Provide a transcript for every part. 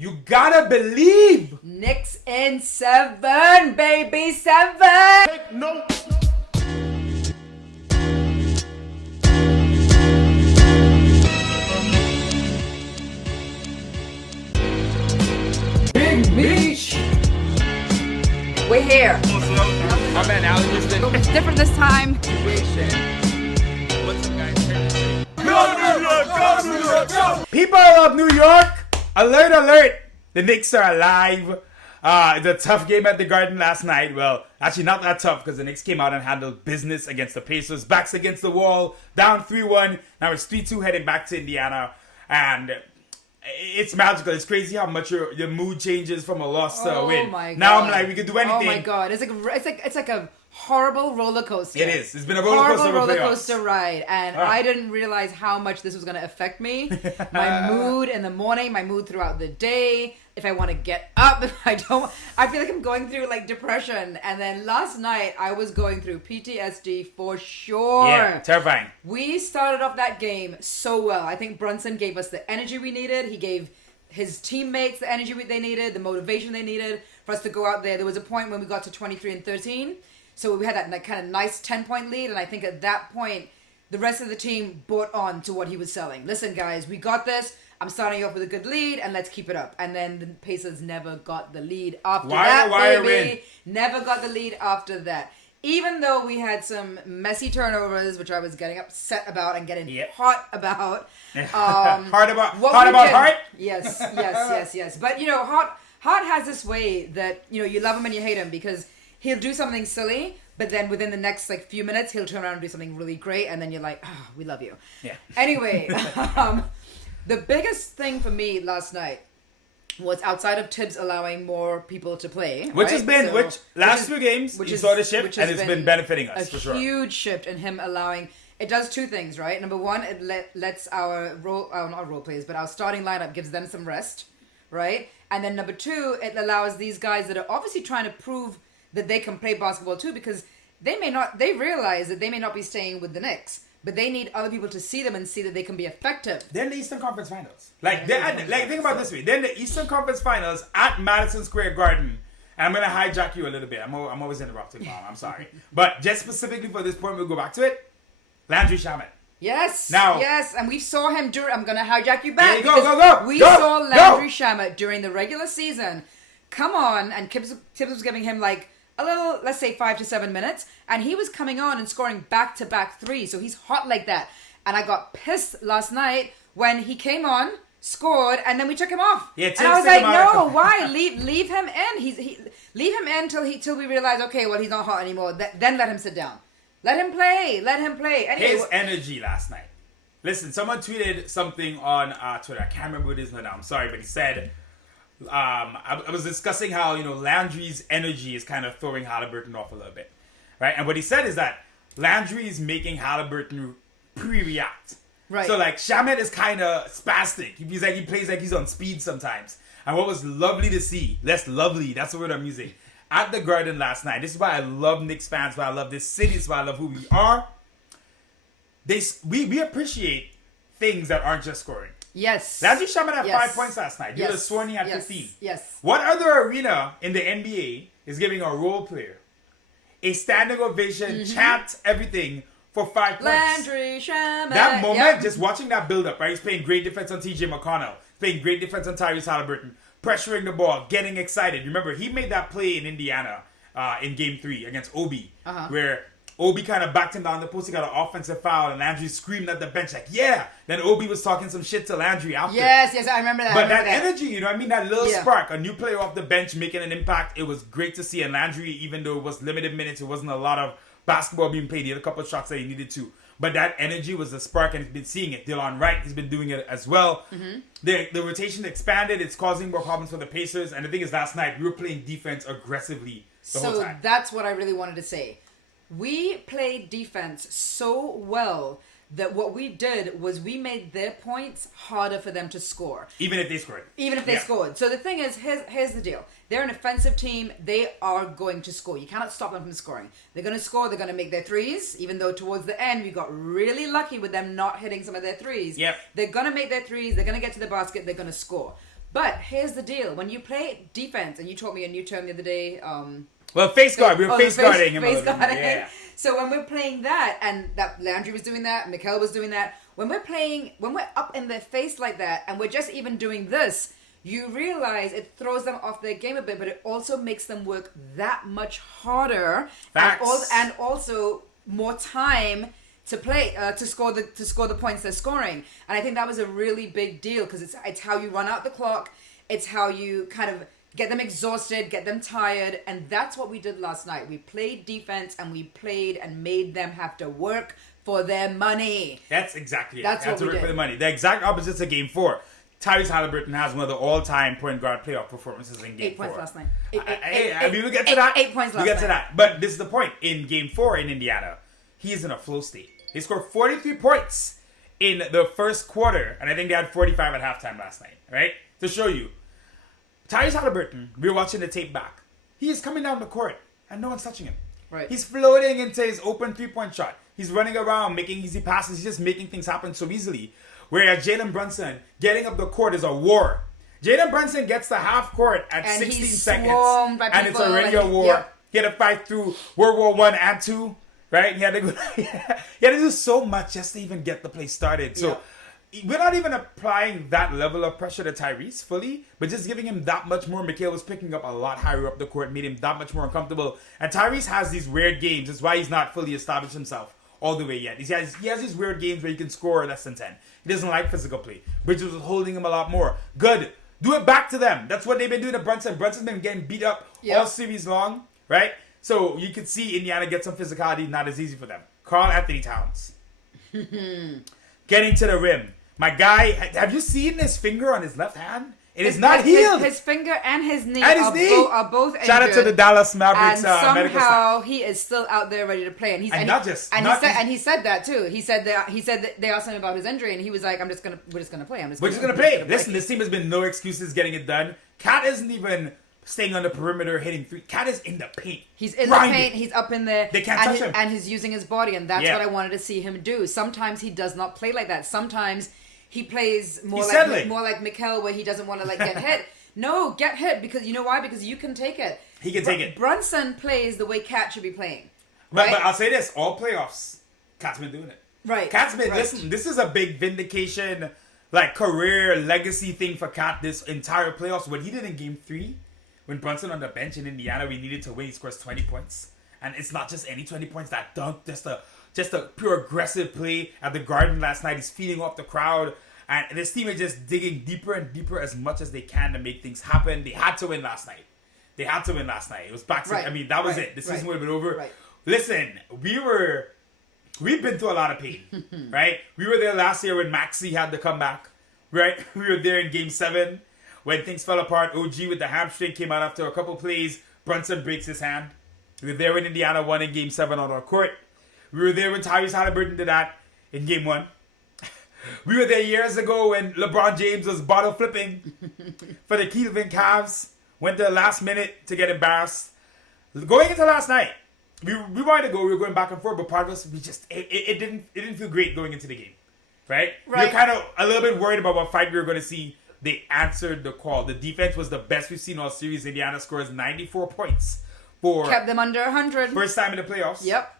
You gotta believe. Knicks in 7, baby, 7. Take note. Big Beach. We're here. My man, Haliburton. It's different this time. What's up, guys? People of New York, alert, alert. The Knicks are alive. It's a tough game at the Garden last night. Well, actually not that tough because the Knicks came out and handled business against the Pacers. Backs against the wall, down 3-1. Now it's 3-2 heading back to Indiana. And it's magical. It's crazy how much your mood changes from a loss to a win. Oh my God. Now I'm like, we could do anything. Oh my God. It's like a horrible roller coaster. It is. It's been a roller coaster. Horrible roller coaster ride, and I didn't realize how much this was going to affect me. My mood in the morning, my mood throughout the day. If I want to get up, if I don't, I feel like I'm going through like depression. And then last night I was going through PTSD for sure. Yeah, terrifying. We started off that game so well. I think Brunson gave us the energy we needed. He gave his teammates the energy they needed, the motivation they needed for us to go out there. There was a point when we got to 23-13. So we had that kind of nice 10-point lead. And I think at that point, the rest of the team bought on to what he was selling. Listen, guys, we got this. I'm starting you off with a good lead, and let's keep it up. And then the Pacers never got the lead after that, baby. Never got the lead after that. Even though we had some messy turnovers, which I was getting upset about and getting hot about. Hard about? Yes. But, you know, Hart has this way that, you know, you love him and you hate him because he'll do something silly, but then within the next, like, few minutes, he'll turn around and do something really great, and then you're like, oh, we love you. Yeah. Anyway, the biggest thing for me last night was outside of Tibbs allowing more people to play. Which has been, last few games, you saw the shift, and it's been benefiting us, for sure. A huge shift in him allowing, it does two things, right? Number one, it lets our not role players, but our starting lineup gives them some rest, right? And then number two, it allows these guys that are obviously trying to prove that they can play basketball too, because they realize that they may not be staying with the Knicks, but they need other people to see them and see that they can be effective. They're in the Eastern Conference Finals. Think about it this way. They're in the Eastern Conference Finals at Madison Square Garden. And I'm going to hijack you a little bit. I'm always interrupting, Mom. I'm sorry. But just specifically for this point, we'll go back to it. Landry Shamet. Yes. Now, yes. And we saw him I'm going to hijack you back. Go. We saw Landry Shamet during the regular season come on, and Tibbs was giving him like a little, let's say 5 to 7 minutes, and he was coming on and scoring back-to-back threes, so he's hot like that. And I got pissed last night when he came on, scored, and then we took him off. Yeah, and I was like, no, why? Leave him in. Leave him in till we realize, okay, well, he's not hot anymore. Then let him sit down. Let him play. Anyway, his energy last night. Listen, someone tweeted something on Twitter. I can't remember what it is now. I'm sorry, but he said, I was discussing how, you know, Landry's energy is kind of throwing Haliburton off a little bit, right? And what he said is that Landry is making Haliburton pre-react. Right. So, like, Shamet is kind of spastic. He plays like he's on speed sometimes. And what was lovely to see, that's the word I'm using, at the Garden last night. This is why I love Knicks fans, why I love this city, this is why I love who we are. We appreciate things that aren't just scoring. Yes. Landry Shamet had 5 points last night. You would have sworn he had 15. Yes. What other arena in the NBA is giving a role player a standing ovation, chant, everything for 5 points? Landry Shamet. That moment, just watching that build up, right? He's playing great defense on TJ McConnell, playing great defense on Tyrese Haliburton, pressuring the ball, getting excited. Remember, he made that play in Indiana in Game 3 against Obi, where Obi kind of backed him down the post. He got an offensive foul, and Landry screamed at the bench like, yeah. Then Obi was talking some shit to Landry after. Yes, I remember that. But that energy, you know what I mean? That little spark, a new player off the bench making an impact. It was great to see. And Landry, even though it was limited minutes, it wasn't a lot of basketball being played. He had a couple of shots that he needed to. But that energy was the spark, and he's been seeing it. Dylan Wright, he's been doing it as well. The rotation expanded. It's causing more problems for the Pacers. And the thing is, last night, we were playing defense aggressively the whole time. So that's what I really wanted to say. We played defense so well that what we did was we made their points harder for them to score. Even if they scored. So the thing is, here's the deal. They're an offensive team. They are going to score. You cannot stop them from scoring. They're going to score. They're going to make their threes, even though towards the end we got really lucky with them not hitting some of their threes. Yep. They're going to make their threes. They're going to get to the basket. They're going to score. But here's the deal: when you play defense, and you taught me a new term the other day. Well, face guard. We were face guarding him. Face guarding. Yeah. So when we're playing that, and that Landry was doing that, Mikal was doing that. When we're up in their face like that, and we're just even doing this, you realize it throws them off their game a bit, but it also makes them work that much harder. Facts. And also more time to play to score the points they're scoring. And I think that was a really big deal because it's how you run out the clock. It's how you kind of get them exhausted, get them tired, and that's what we did last night. We played defense, and we played and made them have to work for their money. That's exactly it. That's they have what to we work did. for the money. The exact opposite of Game 4. Tyrese Haliburton has one of the all-time point guard playoff performances in Game 4. 8 points last night. We'll get to that. 8 points last night. We'll get to that. But this is the point. In Game 4 in Indiana, he's in a flow state. They scored 43 points in the first quarter, and I think they had 45 at halftime last night, right? To show you. Tyrese Haliburton, we were watching the tape back. He is coming down the court, and no one's touching him. Right. He's floating into his open three-point shot. He's running around, making easy passes. He's just making things happen so easily. Whereas Jalen Brunson, getting up the court is a war. Jalen Brunson gets the half court at And 16 he's seconds. swarmed by And it's people, already and a war. yep. He had to fight through World War I and II, right? He had to do so much just to even get the play started. So we're not even applying that level of pressure to Tyrese fully, but just giving him that much more. Mikal was picking up a lot higher up the court, made him that much more uncomfortable. And Tyrese has these weird games. That's why he's not fully established himself all the way yet. He has these weird games where he can score less than 10. He doesn't like physical play. Bridges was holding him a lot more. Good. Do it back to them. That's what they've been doing to Brunson. Brunson's been getting beat up all series long, right? So you could see Indiana get some physicality, not as easy for them. Karl-Anthony Towns. Getting to the rim. My guy, have you seen his finger on his left hand? It is not healed. His finger and his knee, are both injured. Shout out to the Dallas Mavericks and medical staff. somehow he is still out there ready to play. And he said that too. He said that they asked him about his injury, and he was like, we're just gonna play. We're just gonna play. Listen, this team has been no excuses getting it done. Cat isn't even staying on the perimeter hitting three. Cat is in the paint. He's in grinding. the paint. He's up in there. They can't touch him. And he's using his body, and that's what I wanted to see him do. Sometimes he does not play like that. Sometimes he plays more like Mikal, where he doesn't want to get hit. No, get hit, because you know why? Because you can take it. He can take it. Brunson plays the way Cat should be playing. But I'll say this: all playoffs, Cat's been doing it. Right. Cat's been listen. This is a big vindication, career legacy thing for Cat. This entire playoffs, what he did in Game 3, when Brunson on the bench in Indiana, we needed to win. He scores 20 points, and it's not just any 20 points. That dunk, just a pure aggressive play at the Garden last night. He's feeding off the crowd. And this team is just digging deeper and deeper as much as they can to make things happen. They had to win last night. It was back to, that was it. The season would have been over. Right. Listen, we've been through a lot of pain, right? We were there last year when Maxey had to come back, right? We were there in Game 7 when things fell apart. OG with the hamstring came out after a couple plays. Brunson breaks his hand. We were there when Indiana won in Game 7 on our court. We were there when Tyrese Haliburton did that in Game 1. We were there years ago when LeBron James was bottle flipping for the Cleveland Cavs. Went to the last minute to get embarrassed. Going into last night, we wanted to go. We were going back and forth, but part of us, it didn't feel great going into the game, right? We were kind of a little bit worried about what fight we were going to see. They answered the call. The defense was the best we've seen all series. Indiana scores 94 points kept them under 100. First time in the playoffs. Yep.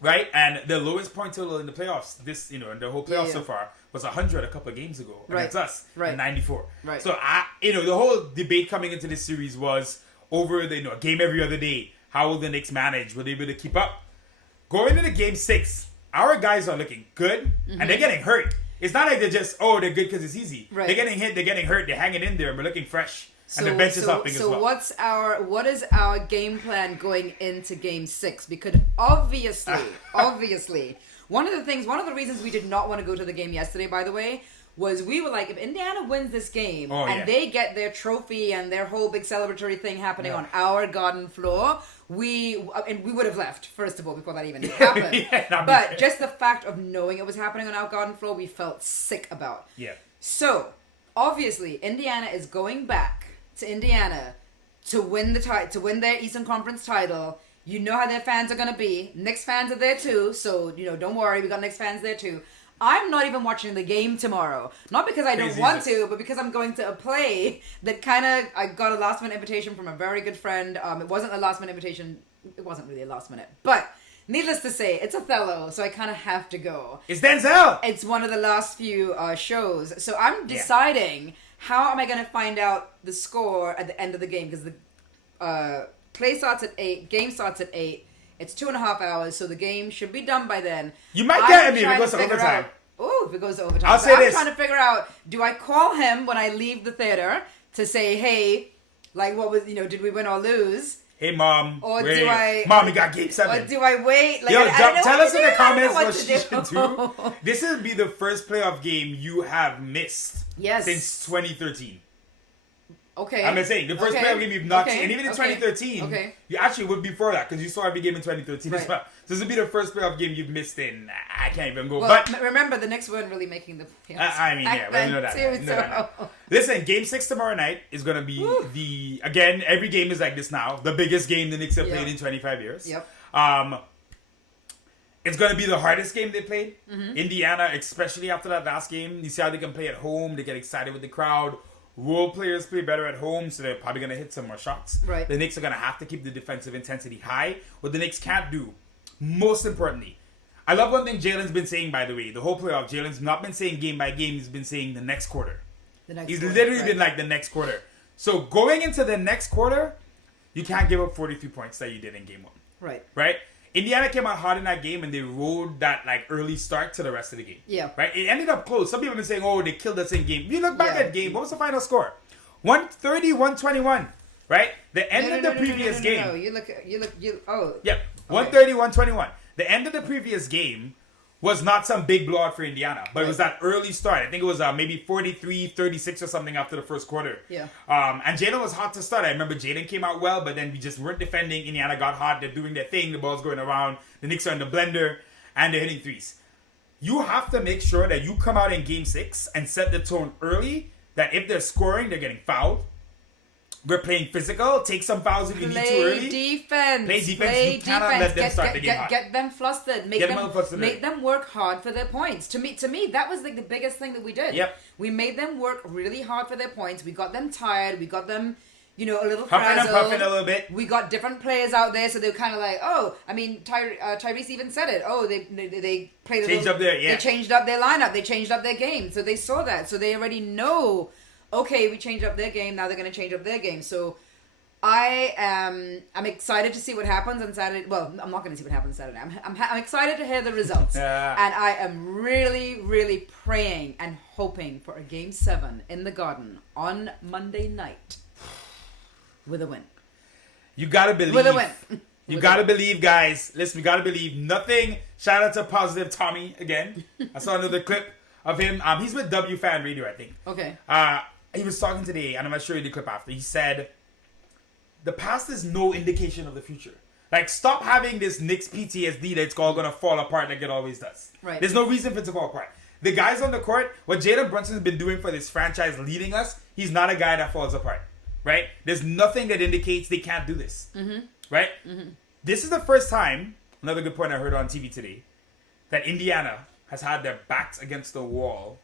Right, and the lowest point total in the playoffs, in the whole playoffs so far, was 100 a couple of games ago against us, 94. Right. So the whole debate coming into this series was over the game every other day. How will the Knicks manage? Will they be able to keep up? Going into Game 6, our guys are looking good, and they're getting hurt. It's not like they're just they're good because it's easy. Right. They're getting hit, they're getting hurt, they're hanging in there, and we're looking fresh. And the bench is helping as well. So what is our game plan going into Game 6? Because obviously, one of the reasons we did not want to go to the game yesterday, by the way, was we were like, if Indiana wins this game they get their trophy and their whole big celebratory thing happening on our Garden floor, we would have left, first of all, before that even happened. But just the fact of knowing it was happening on our Garden floor, we felt sick about. Yeah. So, obviously, Indiana is going back to Indiana to win their Eastern Conference title. You know how their fans are going to be. Knicks fans are there too, so don't worry, we got Knicks fans there too. I'm not even watching the game tomorrow. Not because I don't want to, but because I'm going to a play that I got a last minute invitation from a very good friend. It wasn't a last minute invitation. It wasn't really a last minute. But needless to say, it's Othello, so I kind of have to go. It's Denzel! It's one of the last few shows. So I'm deciding how am I going to find out the score at the end of the game, because the play starts at 8, game starts at 8. It's 2.5 hours, so the game should be done by then. You might get me if it goes to overtime. If it goes to overtime. I'll say this. I'm trying to figure out, do I call him when I leave the theater to say, hey, like, what was, did we win or lose? Hey, Mom. Or do I... Mom, we got game 7. Or do I wait? Like, Yo, I don't know tell us in the comments what to she should do. This will be the first playoff game you have missed since 2013. Okay. I'm saying, the first playoff game you've not seen. And even in 2013, you actually would before that, because you saw every game in 2013 as well. So this will be the first playoff game you've missed in. I can't even go. Well, but remember, the Knicks weren't really making the playoffs. We know that. Listen, game 6 tomorrow night is going to be again, every game is like this now. The biggest game the Knicks have played in 25 years. Yep. It's going to be the hardest game they played. Mm-hmm. Indiana, especially after that last game. You see how they can play at home. They get excited with the crowd. Role players play better at home, so they're probably going to hit some more shots. Right. The Knicks are going to have to keep the defensive intensity high. What the Knicks can't do, most importantly, I love one thing Jalen's been saying, by the way. The whole playoff, Jalen's not been saying game by game. He's been saying the next quarter. He's literally been like the next quarter. So going into the next quarter, you can't give up 43 points that you did in game 1. Right. Right? Indiana came out hard in that game, and they rode that early start to the rest of the game. Yeah. Right? It ended up close. Some people have been saying, oh, they killed us in game. You look back at game. What was the final score? 130-121. Right? The end of the previous game. No, you look. Yep. 130-121. The end of the previous game was not some big blowout for Indiana, but it was that early start. I think it was maybe 43-36 or something after the first quarter. Yeah. And Jalen was hot to start. I remember Jalen came out well, but then we just weren't defending. Indiana got hot. They're doing their thing. The ball's going around. The Knicks are in the blender, and they're hitting threes. You have to make sure that you come out in game 6 and set the tone early that if they're scoring, they're getting fouled. We're playing physical. Take some fouls if you need to early. Play defense. You cannot let them start the game hot. Get them flustered. Make them work hard for their points. To me, that was like the biggest thing that we did. Yep. We made them work really hard for their points. We got them tired. We got them, a little puffing and puffing a little bit. We got different players out there, so they were kind of like, Tyrese even said it. Oh, they played changed up their They changed up their lineup. They changed up their game. So they saw that. So they already know. Okay, we changed up their game. Now they're going to change up their game. So I'm excited to see what happens on Saturday. Well, I'm not going to see what happens on Saturday. I'm excited to hear the results. And I am really, really praying and hoping for a Game 7 in the Garden on Monday night with a win. You got to believe. With a win. You got to believe, guys. Listen, we got to believe. Nothing. Shout out to Positive Tommy again. I saw another clip of him. He's with W Fan Radio, I think. Okay. He was talking today, and I'm going to show you the clip after. He said, the past is no indication of the future. Like, stop having this Knicks PTSD that it's all going to fall apart like it always does. Right. There's no reason for it to fall apart. The guys on the court, what Jalen Brunson's been doing for this franchise leading us, he's not a guy that falls apart. Right? There's nothing that indicates they can't do this. Mm-hmm. Right? Mm-hmm. This is the first time, another good point I heard on TV today, that Indiana has had their backs against the wall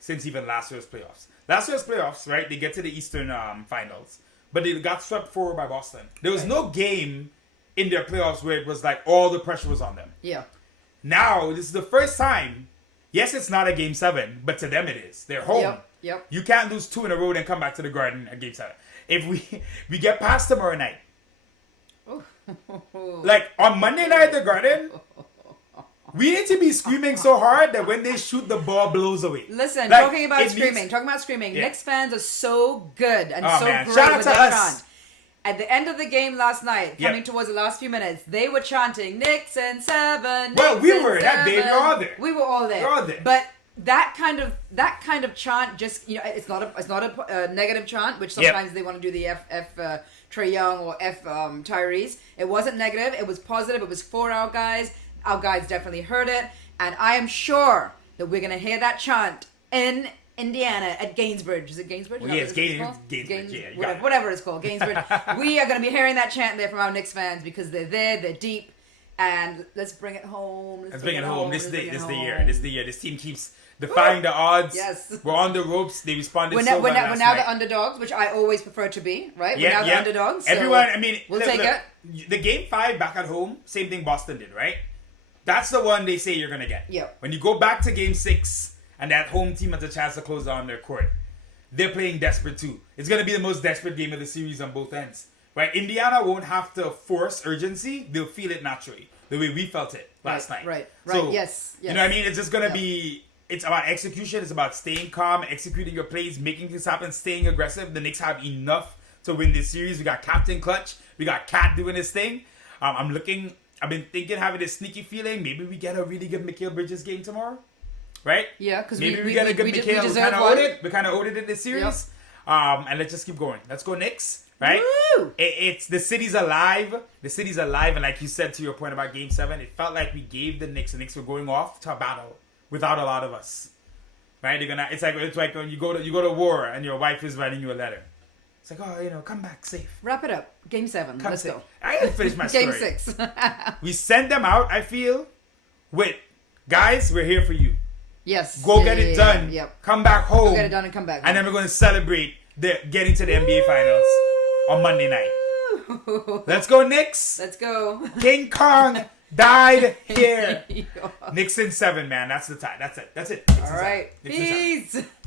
since even last year's playoffs. Last year's playoffs, right, they get to the Eastern Finals, but they got swept forward by Boston. There was no game in their playoffs where it was like all the pressure was on them. Yeah. Now, this is the first time, yes, it's not a Game 7, but to them it is. They're home. Yep. You can't lose 2 in a row and come back to the Garden at Game 7. If we get past tomorrow night, like on Monday night at the Garden, we need to be screaming so hard that when they shoot, the ball blows away. Listen, like, talking about screaming. Yeah. Knicks fans are so good and great Shout with that chant. At the end of the game last night, coming towards the last few minutes, they were chanting Knicks and 7. Well, we were that day. We were all there. We were all there. We were all there. But that kind of chant, just it's not a negative chant, which sometimes they want to do the F Trae Young or F Tyrese. It wasn't negative. It was positive. It was for our guys. Our guys definitely heard it, and I am sure that we're gonna hear that chant in Indiana at Gainsbridge. Is it Gainsbridge? Well, it's Gainsbridge. Whatever it's called, Gainsbridge. We are gonna be hearing that chant there from our Knicks fans because they're there, they're deep, And let's bring it home. Let's bring it home. This is the year. This team keeps defying Woo! the odds. Yes. We're on the ropes. They responded We're so well now last night. the underdogs, which I always prefer to be, right? Yeah, we're now the underdogs. So everyone, I mean, we'll look, take look, it. The game 5 back at home, same thing Boston did, right? That's the one they say you're going to get. Yeah. When you go back to game 6 and that home team has a chance to close down their court, they're playing desperate too. It's going to be the most desperate game of the series on both ends. Right? Indiana won't have to force urgency. They'll feel it naturally, the way we felt it last night. Right. So, Yes. You know what I mean? It's just going to be... It's about execution. It's about staying calm, executing your plays, making things happen, staying aggressive. The Knicks have enough to win this series. We got Captain Clutch. We got Cat doing his thing. I've been thinking, having this sneaky feeling, maybe we get a really good Mikal Bridges game tomorrow. Right? Yeah, because maybe we get a good Mikal. We kind of owed it. We kind of owed it in this series. Yep. And let's just keep going. Let's go Knicks. Right? Woo! It's the city's alive. The city's alive. And like you said to your point about game 7, it felt like we gave the Knicks were going off to a battle without a lot of us. Right? It's like when you go to war and your wife is writing you a letter. It's like, oh, come back safe. Wrap it up. Game 7. Let's go. I gotta finish my story. Game 6. We send them out, I feel, with, guys, we're here for you. Yes. Go get it done. Yep. Come back home. Go get it done and come back home. And then we're going to celebrate getting to the NBA Finals on Monday night. Let's go, Knicks. Let's go. King Kong died here. Knicks in 7, man. That's the time. That's it. All right. Peace.